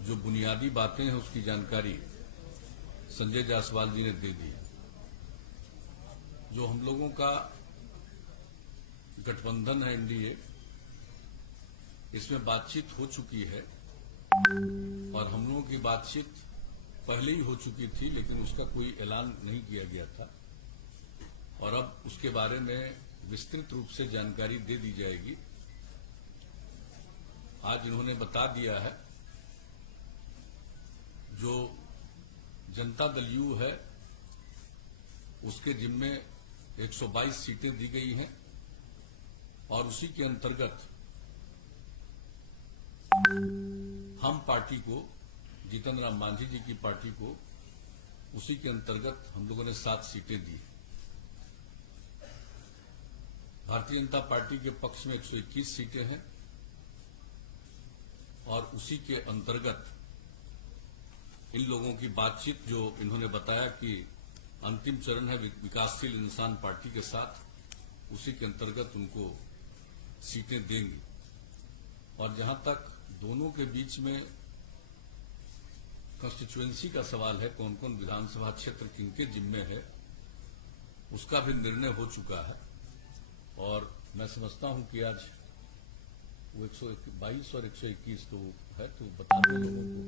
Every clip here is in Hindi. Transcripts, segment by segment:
जो बुनियादी बातें हैं उसकी जानकारी संजय जायसवाल जी ने दे दी। जो हम लोगों का गठबंधन है एनडीए, इसमें बातचीत हो चुकी है और हम लोगों की बातचीत पहले ही हो चुकी थी, लेकिन उसका कोई ऐलान नहीं किया गया था और अब उसके बारे में विस्तृत रूप से जानकारी दे दी जाएगी। आज इन्होंने बता दिया है जो जनता दल यू है उसके जिम्मे 122 सीटें दी गई हैं और उसी के अंतर्गत हम पार्टी को, जीतन राम मांझी जी की पार्टी को, उसी के अंतर्गत हम लोगों ने 7 सीटें दी। भारतीय जनता पार्टी के पक्ष में 121 सीटें हैं और उसी के अंतर्गत इन लोगों की बातचीत, जो इन्होंने बताया कि अंतिम चरण है विकासशील इंसान पार्टी के साथ, उसी के अंतर्गत उनको सीटें देंगी। और जहां तक दोनों के बीच में कंस्टिट्यूएंसी का सवाल है, कौन कौन विधानसभा क्षेत्र किनके जिम्मे है, उसका भी निर्णय हो चुका है और मैं समझता हूं कि आज वो 122 और 121 तो है, तो बता दें लोगों को,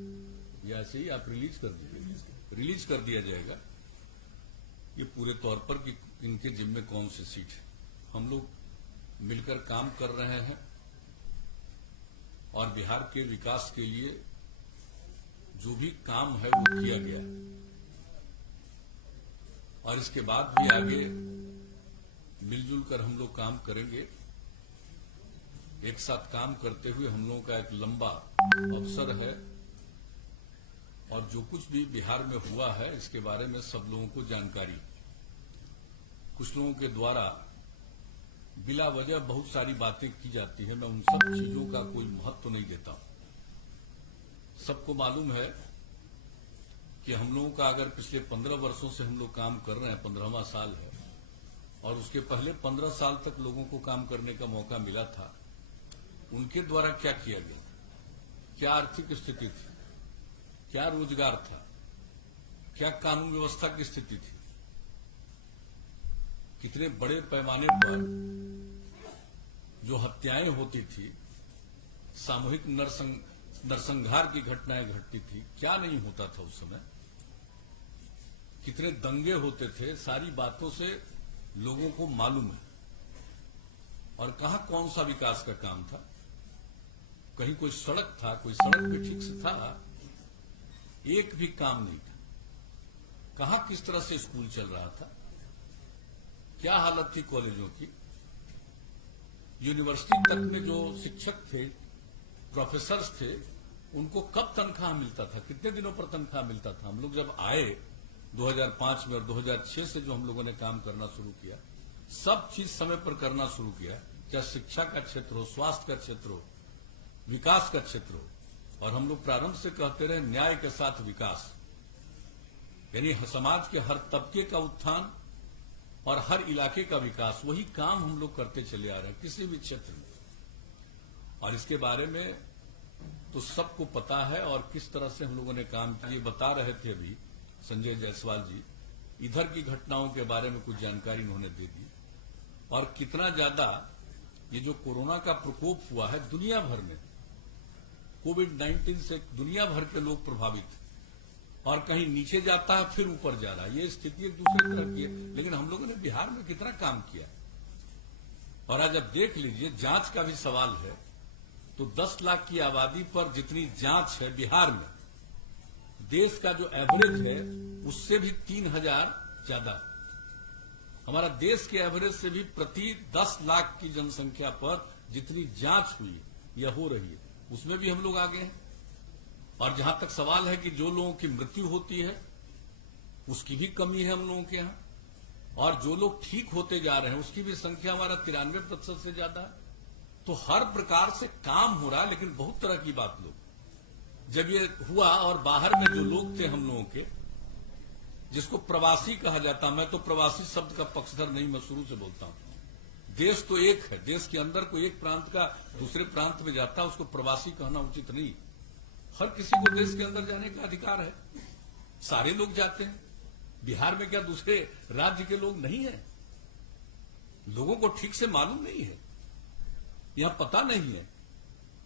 या ऐसे ही आप रिलीज कर दीजिए, रिलीज कर दिया जाएगा ये पूरे तौर पर कि इनके जिम्मे कौन सी सीट है। हम लोग मिलकर काम कर रहे हैं और बिहार के विकास के लिए जो भी काम है वो किया गया और इसके बाद भी आगे मिलजुल कर हम लोग काम करेंगे। एक साथ काम करते हुए हम लोगों का एक लंबा अवसर है और जो कुछ भी बिहार में हुआ है इसके बारे में सब लोगों को जानकारी। कुछ लोगों के द्वारा बिला वजह बहुत सारी बातें की जाती है, मैं उन सब चीजों का कोई महत्व नहीं देता हूं। सबको मालूम है कि हम लोगों का अगर पिछले 15 वर्षों से हम लोग काम कर रहे हैं, 15वां साल है और उसके पहले 15 साल तक लोगों को काम करने का मौका मिला था, उनके द्वारा क्या किया गया, क्या आर्थिक स्थिति थी, क्या रोजगार था, क्या कानून व्यवस्था की स्थिति थी, कितने बड़े पैमाने पर जो हत्याएं होती थी, सामूहिक नरसंहार की घटनाएं घटती थी, क्या नहीं होता था उस समय, कितने दंगे होते थे, सारी बातों से लोगों को मालूम है। और कहां कौन सा विकास का काम था, कहीं कोई सड़क था, कोई सड़क भी ठीक से था, एक भी काम नहीं था। कहां किस तरह से स्कूल चल रहा था, क्या हालत थी कॉलेजों की, यूनिवर्सिटी तक में जो शिक्षक थे, प्रोफेसर्स थे, उनको कब तनख्वाह मिलता था, कितने दिनों पर तनख्वाह मिलता था। हम लोग जब आए 2005 में और 2006 से जो हम लोगों ने काम करना शुरू किया, सब चीज समय पर करना शुरू किया, चाहे शिक्षा का क्षेत्र हो, स्वास्थ्य का क्षेत्र हो, विकास का क्षेत्र हो। और हम लोग प्रारंभ से कहते रहे न्याय के साथ विकास, यानी समाज के हर तबके का उत्थान और हर इलाके का विकास, वही काम हम लोग करते चले आ रहे हैं किसी भी क्षेत्र में। और इसके बारे में तो सबको पता है और किस तरह से हम लोगों ने काम किया, ये बता रहे थे अभी संजय जायसवाल जी। इधर की घटनाओं के बारे में कुछ जानकारी उन्होंने दे दी और कितना ज्यादा ये जो कोरोना का प्रकोप हुआ है दुनिया भर में, कोविड-19 से दुनिया भर के लोग प्रभावित, और कहीं नीचे जाता है फिर ऊपर जा रहा है, ये स्थिति एक दूसरे तरह की है। लेकिन हम लोगों ने बिहार में कितना काम किया। और आज आप देख लीजिए, जांच का भी सवाल है, तो 10 लाख की आबादी पर जितनी जांच है बिहार में, देश का जो एवरेज है उससे भी 3000 ज्यादा। हमारा देश के एवरेज से भी प्रति 10 लाख की जनसंख्या पर जितनी जांच हुई या हो रही है, उसमें भी हम लोग आगे हैं। और जहां तक सवाल है कि जो लोगों की मृत्यु होती है उसकी भी कमी है हम लोगों के यहां, और जो लोग ठीक होते जा रहे हैं उसकी भी संख्या हमारा 93% से ज्यादा है। तो हर प्रकार से काम हो रहा है। लेकिन बहुत तरह की बात लोग, जब ये हुआ और बाहर में जो लोग थे हम लोगों के, जिसको प्रवासी कहा जाता, मैं तो प्रवासी शब्द का पक्षधर नहीं, मैं शुरू से बोलता हूं। देश तो एक है, देश के अंदर कोई एक प्रांत का दूसरे प्रांत में जाता है उसको प्रवासी कहना उचित नहीं। हर किसी को देश के अंदर जाने का अधिकार है, सारे लोग जाते हैं। बिहार में क्या दूसरे राज्य के लोग नहीं है? लोगों को ठीक से मालूम नहीं है, यह पता नहीं है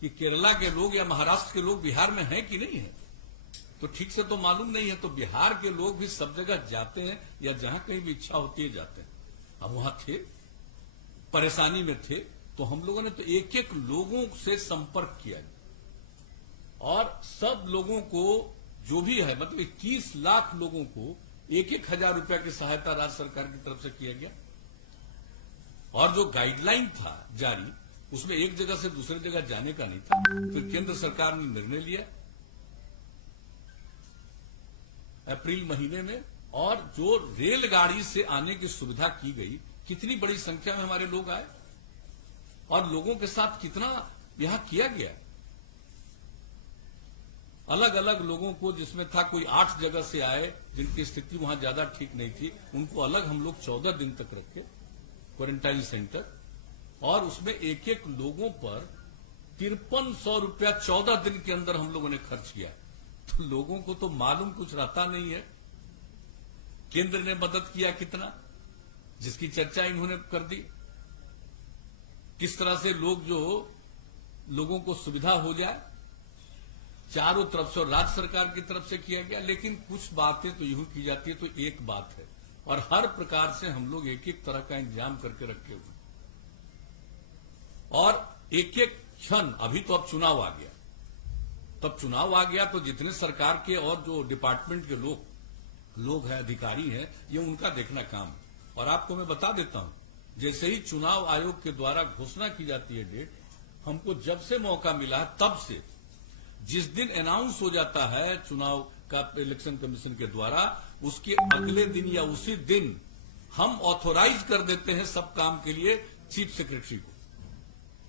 कि केरला के लोग या महाराष्ट्र के लोग बिहार में हैं कि नहीं है, तो ठीक से तो मालूम नहीं है। तो बिहार के लोग भी सब जगह जाते हैं या जहां कहीं भी इच्छा होती है जाते हैं। अब वहां थे, परेशानी में थे, तो हम लोगों ने तो एक एक लोगों से संपर्क किया और सब लोगों को जो भी है, मतलब 21 लाख लोगों को 1,000 रुपया की सहायता राज्य सरकार की तरफ से किया गया। और जो गाइडलाइन था जारी, उसमें एक जगह से दूसरी जगह जाने का नहीं था। फिर केंद्र सरकार ने निर्णय लिया अप्रैल महीने में, और जो रेलगाड़ी से आने की सुविधा की गई, कितनी बड़ी संख्या में हमारे लोग आए और लोगों के साथ कितना यहां किया गया। अलग अलग लोगों को, जिसमें था कोई 8 जगह से आए जिनकी स्थिति वहां ज्यादा ठीक नहीं थी, उनको अलग हम लोग 14 दिन तक रखे क्वारंटाइन सेंटर, और उसमें एक एक लोगों पर 5300 रुपया 14 दिन के अंदर हम लोगों ने खर्च किया। तो लोगों को तो मालूम कुछ रहता नहीं है। केंद्र ने मदद किया कितना, जिसकी चर्चा इन्होंने कर दी, किस तरह से लोगों को सुविधा हो जाए, चारों तरफ से, और राज्य सरकार की तरफ से किया गया। लेकिन कुछ बातें तो यूं की जाती है तो एक बात है, और हर प्रकार से हम लोग एक एक तरह का इंतजाम करके रखे हुए, और एक एक क्षण, अभी तो अब चुनाव आ गया, तब चुनाव आ गया तो जितने सरकार के और जो डिपार्टमेंट के लोग हैं, अधिकारी हैं, ये उनका देखना काम है। और आपको मैं बता देता हूं, जैसे ही चुनाव आयोग के द्वारा घोषणा की जाती है डेट, हमको जब से मौका मिला है तब से, जिस दिन अनाउंस हो जाता है चुनाव का इलेक्शन कमीशन के द्वारा, उसके अगले दिन या उसी दिन हम ऑथोराइज कर देते हैं सब काम के लिए चीफ सेक्रेटरी को।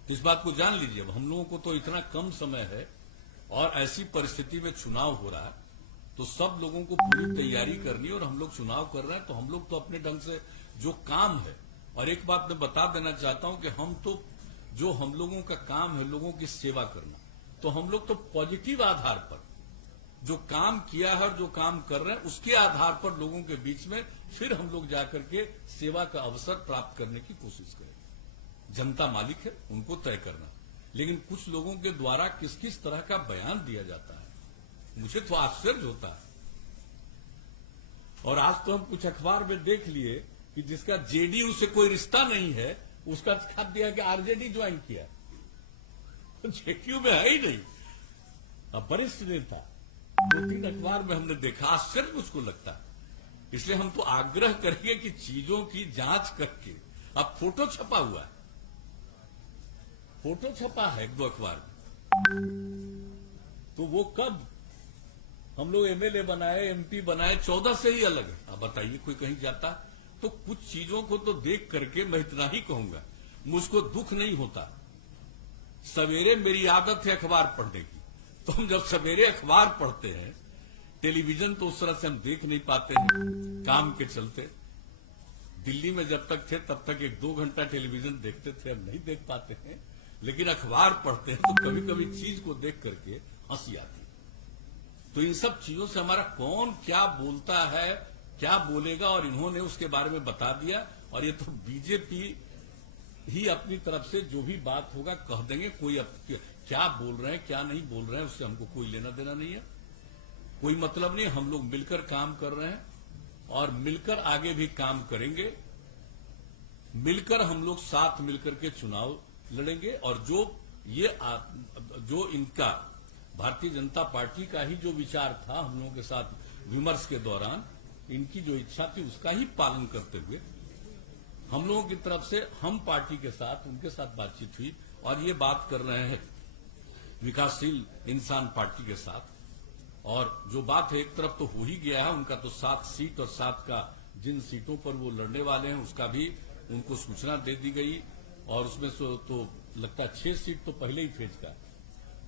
तो इस बात को जान लीजिए, अब हम लोगों को तो इतना कम समय है और ऐसी परिस्थिति में चुनाव हो रहा है, तो सब लोगों को पूरी तैयारी करनी, और हम लोग चुनाव कर रहे हैं तो हम लोग तो अपने ढंग से जो काम है। और एक बात मैं बता देना चाहता हूं कि हम तो, जो हम लोगों का काम है लोगों की सेवा करना, तो हम लोग तो पॉजिटिव आधार पर जो काम किया है और जो काम कर रहे हैं उसके आधार पर लोगों के बीच में फिर हम लोग जाकर के सेवा का अवसर प्राप्त करने की कोशिश करें। जनता मालिक है, उनको तय करना। लेकिन कुछ लोगों के द्वारा किस किस तरह का बयान दिया जाता है, मुझे तो आश्चर्य होता है। और आज तो हम कुछ अखबार में देख लिए कि जिसका जेडीयू से कोई रिश्ता नहीं है, उसका छाप दिया कि आरजेडी ज्वाइन किया, जेडीयू में है ही नहीं। अब वरिष्ठ नेता 2-3 अखबार में हमने देखा, आश्चर्य मुझको लगता है। इसलिए हम तो आग्रह करेंगे कि चीजों की जांच करके, अब फोटो छपा हुआ है, फोटो छपा है 1-2 अखबार में, तो वो कब हम लोग एमएलए बनाए, एमपी बनाए, 14 से ही अलग है। अब बताइए कोई कहीं जाता? तो कुछ चीजों को तो देख करके मैं इतना ही कहूंगा, मुझको दुख नहीं होता। सवेरे मेरी आदत है अखबार पढ़ने की, तो हम जब सवेरे अखबार पढ़ते हैं, टेलीविजन तो उस तरह से हम देख नहीं पाते हैं काम के चलते। दिल्ली में जब तक थे तब तक 1-2 घंटा टेलीविजन देखते थे, अब नहीं देख पाते हैं। लेकिन अखबार पढ़ते हैं तो कभी कभी चीज को देख करके हंसी आती है। तो इन सब चीजों से हमारा कौन क्या बोलता है, क्या बोलेगा, और इन्होंने उसके बारे में बता दिया। और ये तो बीजेपी ही अपनी तरफ से जो भी बात होगा कह देंगे। कोई क्या बोल रहे हैं क्या नहीं बोल रहे हैं उससे हमको कोई लेना देना नहीं है, कोई मतलब नहीं। हम लोग मिलकर काम कर रहे हैं और मिलकर आगे भी काम करेंगे। मिलकर हम लोग साथ मिलकर के चुनाव लड़ेंगे। और जो इनका भारतीय जनता पार्टी का ही जो विचार था हम लोगों के साथ विमर्श के दौरान, इनकी जो इच्छा थी उसका ही पालन करते हुए हम लोगों की तरफ से हम पार्टी के साथ उनके साथ बातचीत हुई। और ये बात कर रहे हैं विकासशील इंसान पार्टी के साथ। और जो बात है एक तरफ तो हो ही गया है, उनका तो 7 सीट और 7 का जिन सीटों पर वो लड़ने वाले हैं उसका भी उनको सूचना दे दी गई। और उसमें तो लगता है 6 सीट तो पहले ही फेज का।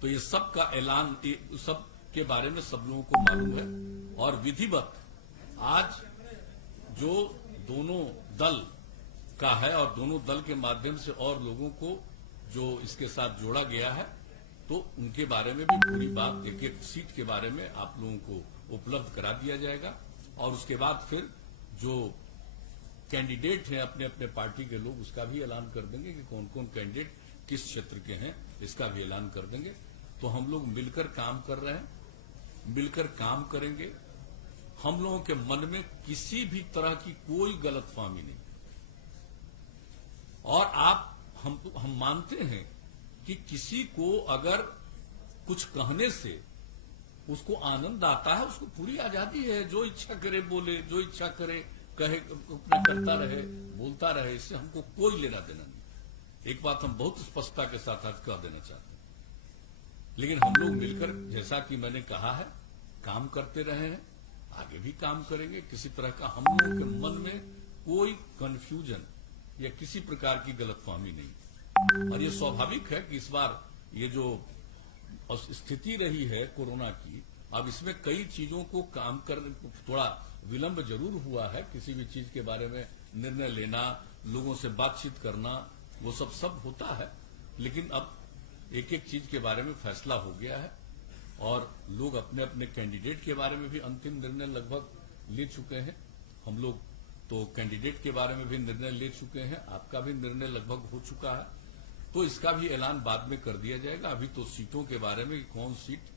तो ये सब का ऐलान, सब के बारे में सब लोगों को मालूम है। और विधिवत आज जो दोनों दल का है और दोनों दल के माध्यम से और लोगों को जो इसके साथ जोड़ा गया है, तो उनके बारे में भी पूरी बात एक एक सीट के बारे में आप लोगों को उपलब्ध करा दिया जाएगा। और उसके बाद फिर जो कैंडिडेट हैं अपने अपने पार्टी के लोग, उसका भी ऐलान कर देंगे कि कौन कौन कैंडिडेट किस क्षेत्र के हैं, इसका भी ऐलान कर देंगे। तो हम लोग मिलकर काम कर रहे हैं, मिलकर काम करेंगे। हम लोगों के मन में किसी भी तरह की कोई गलतफहमी नहीं। और हम मानते हैं कि किसी को अगर कुछ कहने से उसको आनंद आता है, उसको पूरी आजादी है, जो इच्छा करे बोले, जो इच्छा करे कहे, अपना करता रहे, बोलता रहे, इससे हमको कोई लेना देना नहीं। एक बात हम बहुत स्पष्टता के साथ आज कह देना चाहते हैं। लेकिन हम लोग मिलकर, जैसा कि मैंने कहा है, काम करते रहे हैं, आगे भी काम करेंगे। किसी तरह का हम लोगों के मन में कोई कंफ्यूजन या किसी प्रकार की गलतफहमी नहीं। और ये स्वाभाविक है कि इस बार ये जो स्थिति रही है कोरोना की, अब इसमें कई चीजों को काम करने थोड़ा विलंब जरूर हुआ है। किसी भी चीज के बारे में निर्णय लेना, लोगों से बातचीत करना, वो सब होता है। लेकिन अब एक एक चीज के बारे में फैसला हो गया है और लोग अपने अपने कैंडिडेट के बारे में भी अंतिम निर्णय लगभग ले चुके हैं। हम लोग तो कैंडिडेट के बारे में भी निर्णय ले चुके हैं, आपका भी निर्णय लगभग हो चुका है। तो इसका भी ऐलान बाद में कर दिया जाएगा। अभी तो सीटों के बारे में, कौन सीट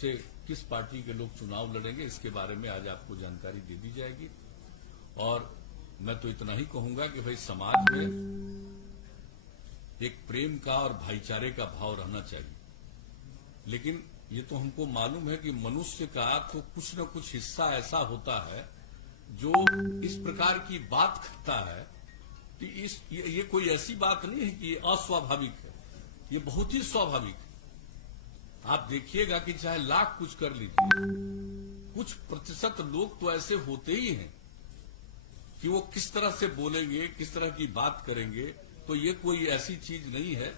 से किस पार्टी के लोग चुनाव लड़ेंगे, इसके बारे में आज आपको जानकारी दे दी जाएगी। और मैं तो इतना ही कहूंगा कि भाई समाज में एक प्रेम का और भाईचारे का भाव रहना चाहिए। लेकिन ये तो हमको मालूम है कि मनुष्य का तो कुछ न कुछ हिस्सा ऐसा होता है जो इस प्रकार की बात करता है कि ये कोई ऐसी बात नहीं है कि ये अस्वाभाविक है, ये बहुत ही स्वाभाविक है। आप देखिएगा कि चाहे लाख कुछ कर लीजिए, कुछ प्रतिशत लोग तो ऐसे होते ही हैं कि वो किस तरह से बोलेंगे, किस तरह की बात करेंगे। तो ये कोई ऐसी चीज नहीं है,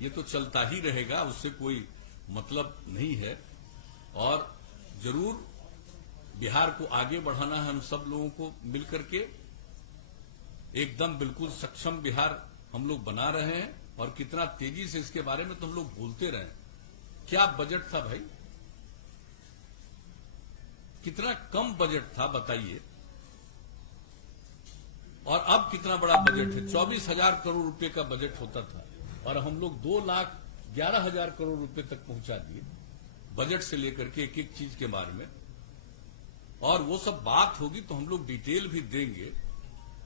ये तो चलता ही रहेगा, उससे कोई मतलब नहीं है। और जरूर बिहार को आगे बढ़ाना है हम सब लोगों को मिलकर के। एकदम बिल्कुल सक्षम बिहार हम लोग बना रहे हैं। और कितना तेजी से, इसके बारे में तो हम लोग बोलते रहे। क्या बजट था भाई, कितना कम बजट था बताइए, और अब कितना बड़ा बजट है। 24,000 करोड़ रुपए का बजट होता था और हम लोग 2,11,000 करोड़ रुपए तक पहुंचा दिए बजट से लेकर के एक एक चीज के बारे में। और वो सब बात होगी तो हम लोग डिटेल भी देंगे।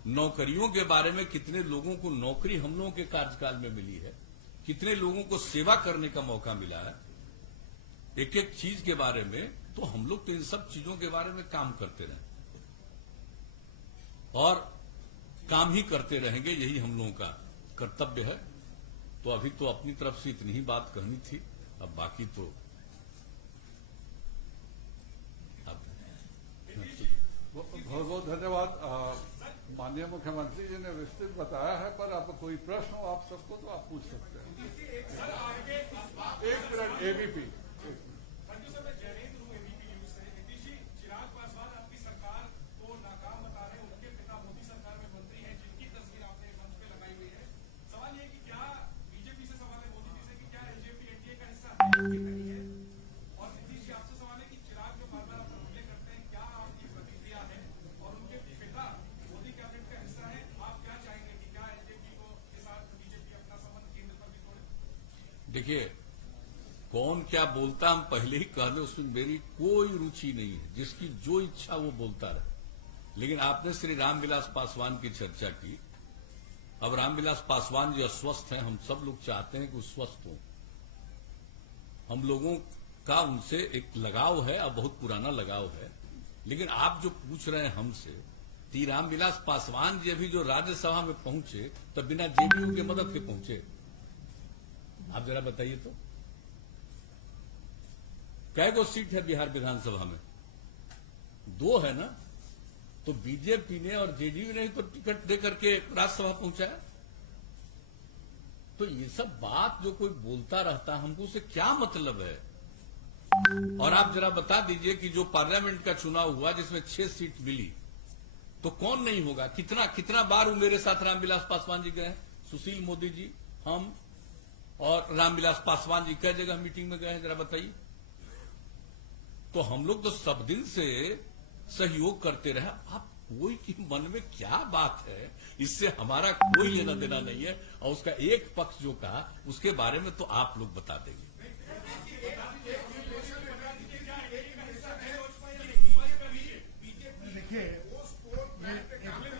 नौकरियों के बारे में, कितने लोगों को नौकरी हम लोगों के कार्यकाल में मिली है, कितने लोगों को सेवा करने का मौका मिला है, एक एक चीज के बारे में। तो हम लोग तो इन सब चीजों के बारे में काम करते रहे और काम ही करते रहेंगे, यही हम लोगों का कर्तव्य है। तो अभी तो अपनी तरफ से इतनी ही बात कहनी थी, अब बाकी तो बहुत बहुत धन्यवाद। माननीय मुख्यमंत्री जी ने विस्तृत बताया है, पर अब कोई प्रश्न हो आप सबको तो आप पूछ सकते हैं। एक मिनट एबीपी। चिराग पासवान आपकी सरकार को नाकाम बता रहे हैं, उनके पिता मोदी सरकार में मंत्री हैं, जिनकी तस्वीर आपने मंच पे लगाई हुई है। सवाल ये कि क्या बीजेपी से सवाल है, मोदी जी से, कि क्या एलजेपी एनडीए का हिस्सा है कि नहीं है। और नीतीश जी आपसे सवाल है कि चिराग जो बार बार आप उल्लेख करते हैं, क्या आपकी प्रतिक्रिया है। और उनके पिता मोदी कैबिनेट का हिस्सा है, आप क्या चाहेंगे कि क्या एलजेपी के साथ बीजेपी अपना संबंध केंद्र पर भी तोड़े। देखिए, कौन क्या बोलता हम पहले ही कह दें, उसमें मेरी कोई रुचि नहीं है। जिसकी जो इच्छा वो बोलता रहे। लेकिन आपने श्री रामविलास पासवान की चर्चा की। अब रामविलास पासवान जो अस्वस्थ हैं, हम सब लोग चाहते हैं कि वो स्वस्थ हो। हम लोगों का उनसे एक लगाव है, अब बहुत पुराना लगाव है। लेकिन आप जो पूछ रहे हैं हमसे, ती रामविलास पासवान जी अभी जो राज्यसभा में पहुंचे तब बिना जेडीयू के मदद के पहुंचे। आप जरा बताइए तो, कै गो सीट है बिहार विधानसभा में? 2 है ना। तो बीजेपी ने और जेडीयू ने तो टिकट देकर के राज्यसभा पहुंचाया। तो ये सब बात जो कोई बोलता रहता है, हमको उससे क्या मतलब है। और आप जरा बता दीजिए कि जो पार्लियामेंट का चुनाव हुआ जिसमें 6 सीट मिली, तो कौन नहीं होगा। कितना बार वो मेरे साथ रामविलास पासवान जी गए, सुशील मोदी जी, हम और रामविलास पासवान जी कई जगह मीटिंग में गए हैं, जरा बताइए। तो हम लोग तो सब दिन से सहयोग करते रहे। आप कोई के मन में क्या बात है, इससे हमारा कोई लेना देना नहीं है, और उसका एक पक्ष जो कहा उसके बारे में तो आप लोग बता देंगे। देखिए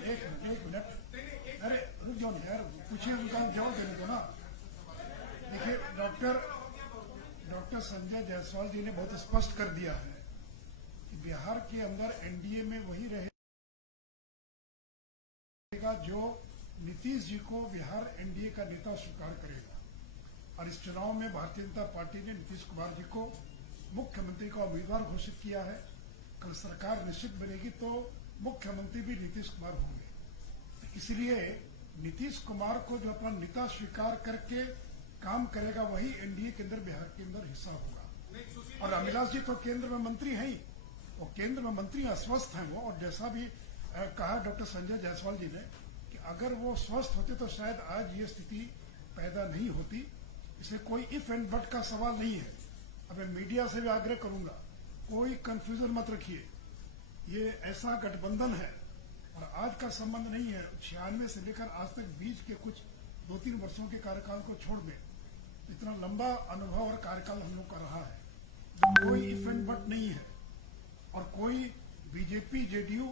एक मिनट, अरे रुक जाओ यार, पूछिए, उनका जवाब देने दो ना। देखिए डॉक्टर संजय जायसवाल जी ने बहुत स्पष्ट कर दिया है कि बिहार के अंदर एनडीए में वही रहेगा जो नीतीश जी को बिहार एनडीए का नेता स्वीकार करेगा। और इस चुनाव में भारतीय जनता पार्टी ने नीतीश कुमार जी को मुख्यमंत्री का उम्मीदवार घोषित किया है। कल सरकार निश्चित बनेगी तो मुख्यमंत्री भी नीतीश कुमार होंगे। तो इसलिए नीतीश कुमार को जो अपना नेता स्वीकार करके काम करेगा वही एनडीए के अंदर बिहार के अंदर हिस्सा होगा। और रामविलास जी तो केंद्र में मंत्री हैं ही, वो केंद्र में मंत्री अस्वस्थ हैं वो। और जैसा भी कहा डॉक्टर संजय जायसवाल जी ने कि अगर वो स्वस्थ होते तो शायद आज ये स्थिति पैदा नहीं होती। इसमें कोई इफ एंड बट का सवाल नहीं है। अब मैं मीडिया से भी आग्रह करूंगा, कोई कंफ्यूजन मत रखिए। ये ऐसा गठबंधन है और आज का संबंध नहीं है। 96 से लेकर आज तक बीच के कुछ 2-3 वर्षों के कार्यकाल को छोड़ दें, इतना लंबा अनुभव और कार्यकाल हम लोग का रहा है। कोई इफ एंड बट नहीं है और कोई बीजेपी, जेडीयू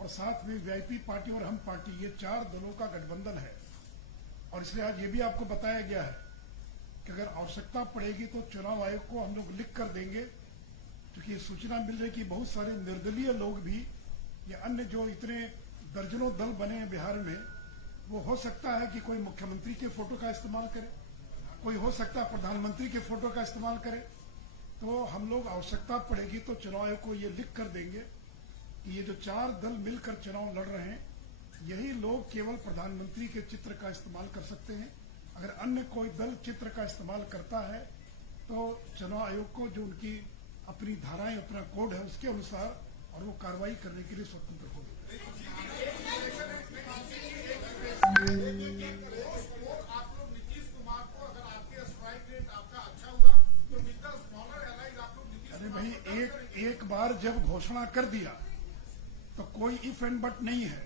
और साथ में वीआईपी पार्टी और हम पार्टी, ये 4 दलों का गठबंधन है। और इसलिए आज ये भी आपको बताया गया है कि अगर आवश्यकता पड़ेगी तो चुनाव आयोग को हम लोग लिख कर देंगे, क्योंकि सूचना मिल रही है कि बहुत सारे निर्दलीय लोग भी या अन्य जो इतने दर्जनों दल बने हैं बिहार में, वो हो सकता है कि कोई मुख्यमंत्री के फोटो का इस्तेमाल करे, कोई हो सकता है प्रधानमंत्री के फोटो का इस्तेमाल करे। तो हम लोग आवश्यकता पड़ेगी तो चुनाव आयोग को ये लिख कर देंगे कि ये जो 4 दल मिलकर चुनाव लड़ रहे हैं, यही लोग केवल प्रधानमंत्री के चित्र का इस्तेमाल कर सकते हैं। अगर अन्य कोई दल चित्र का इस्तेमाल करता है तो चुनाव आयोग को जो उनकी अपनी धाराएं, अपना कोड है, उसके अनुसार और वो कार्रवाई करने के लिए स्वतंत्र होगी। आप लोग नीतीश कुमार को, अगर आपके स्ट्राइक रेट आपका अच्छा हुआ तो विद द स्मॉलर एलाइज आप लोग नीतीश अरे भाई, एक बार जब घोषणा कर दिया तो कोई इफ एंड बट नहीं है।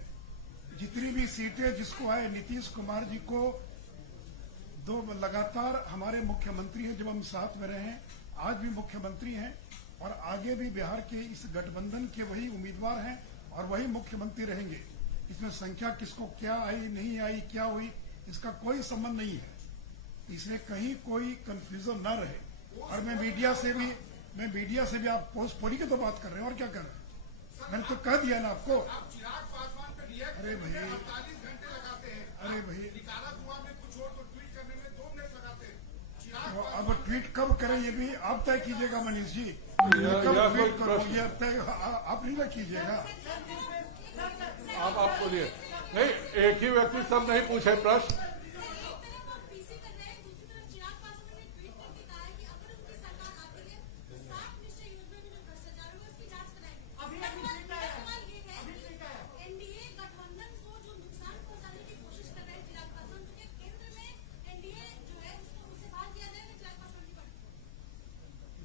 जितनी भी सीटें जिसको आए, नीतीश कुमार जी को 2 लगातार हमारे मुख्यमंत्री हैं, जब हम साथ में रहे हैं, आज भी मुख्यमंत्री हैं और आगे भी बिहार के इस गठबंधन के वही उम्मीदवार हैं और वही मुख्यमंत्री रहेंगे। इसमें संख्या किसको क्या आई, नहीं आई, क्या हुई, इसका कोई संबंध नहीं है। इसलिए कहीं कोई कंफ्यूजन न रहे। और मैं मीडिया से भी आप पोस्टपोनी की तो बात कर रहे हैं और क्या कर रहे हैं। मैंने तो कह दिया ना आपको। चिराग पासवान पे रिएक्ट अरे भाई, 48 घंटे लगाते हैं। अरे भाई, निकारागुआ में कुछ और तो ट्वीट करने में 2 मिनट लगाते हैं। तो अब ट्वीट कब करें ये भी आप तय कीजिएगा मनीष जी। कब ट्वीट करो ये तय आप नहीं ना कीजिएगा। आप बोलिए। नहीं, एक ही व्यक्ति सब नहीं पूछे प्रश्न।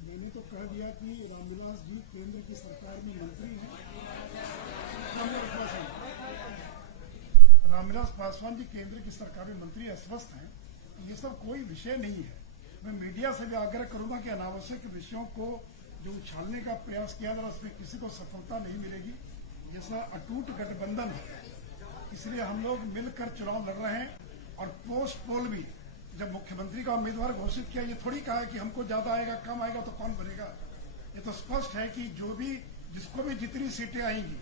मैंने तो कह दिया कि रामविलास जी केंद्र की सरकार में मंत्री हैं। रामविलास पासवान जी केंद्र की सरकार में मंत्री अस्वस्थ हैं। ये सब कोई विषय नहीं है। मैं मीडिया से भी आग्रह करूंगा कि अनावश्यक विषयों को जो उछालने का प्रयास किया जा रहा है, उसमें किसी को सफलता नहीं मिलेगी। जैसा अटूट गठबंधन है, इसलिए हम लोग मिलकर चुनाव लड़ रहे हैं। और पोस्ट पोल भी जब मुख्यमंत्री का उम्मीदवार घोषित किया, ये थोड़ी कहा कि हमको ज्यादा आएगा, कम आएगा तो कौन बनेगा। ये तो स्पष्ट है कि जो भी जिसको भी जितनी सीटें आएंगी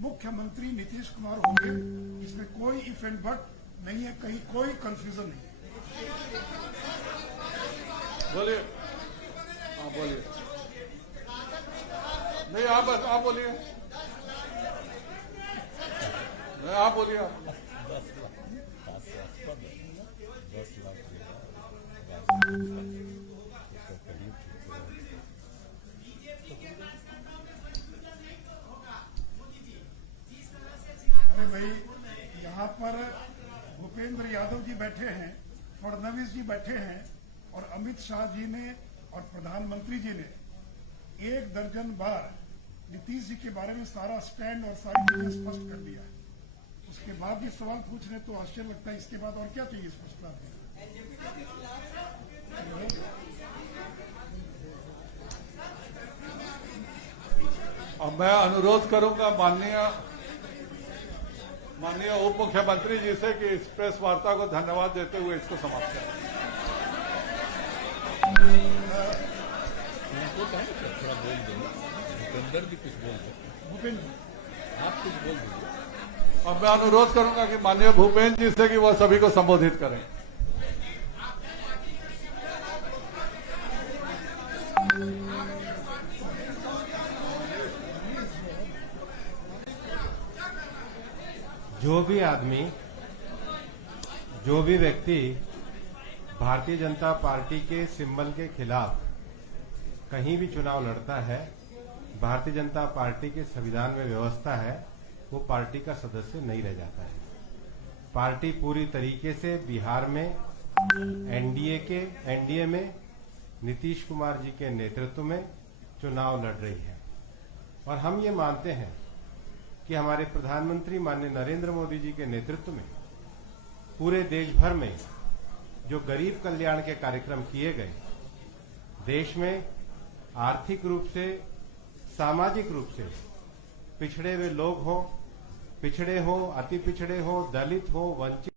मुख्यमंत्री नीतीश कुमार होंगे। इसमें कोई इफ एंड बट नहीं है, कहीं कोई कंफ्यूजन नहीं है। बोलिए, आप बोलिए। नहीं, आप बोलिए। नहीं, आप बोलिए। अरे भाई, यहाँ पर भूपेंद्र यादव जी बैठे हैं, फडणवीस फडणवीस जी बैठे हैं और अमित शाह जी ने और प्रधानमंत्री जी ने 1 दर्जन बार नीतीश जी के बारे में सारा स्टैंड और सारी चीजें स्पष्ट कर दिया है, उसके बाद भी सवाल पूछ रहे तो आश्चर्य लगता है। इसके बाद और क्या चाहिए स्पष्टता दें? अब मैं अनुरोध करूंगा माननीय उप मुख्यमंत्री जी से कि इस प्रेस वार्ता को धन्यवाद देते हुए इसको समाप्त करें। थोड़ा बोल देंगे, भूपेंद्र जी कुछ बोल दो, भूपेंद्र आप कुछ बोल दीजिए। अब मैं अनुरोध करूंगा कि माननीय भूपेंद्र जी से कि वह सभी को संबोधित करें। जो भी आदमी, जो भी व्यक्ति भारतीय जनता पार्टी के सिंबल के खिलाफ कहीं भी चुनाव लड़ता है, भारतीय जनता पार्टी के संविधान में व्यवस्था है, वो पार्टी का सदस्य नहीं रह जाता है। पार्टी पूरी तरीके से बिहार में एनडीए में नीतीश कुमार जी के नेतृत्व में चुनाव लड़ रही है। और हम ये मानते हैं कि हमारे प्रधानमंत्री माननीय नरेंद्र मोदी जी के नेतृत्व में पूरे देश भर में जो गरीब कल्याण के कार्यक्रम किए गए, देश में आर्थिक रूप से, सामाजिक रूप से पिछड़े हुए लोग हों, पिछड़े हो, अति पिछड़े हो, दलित हो, वंचित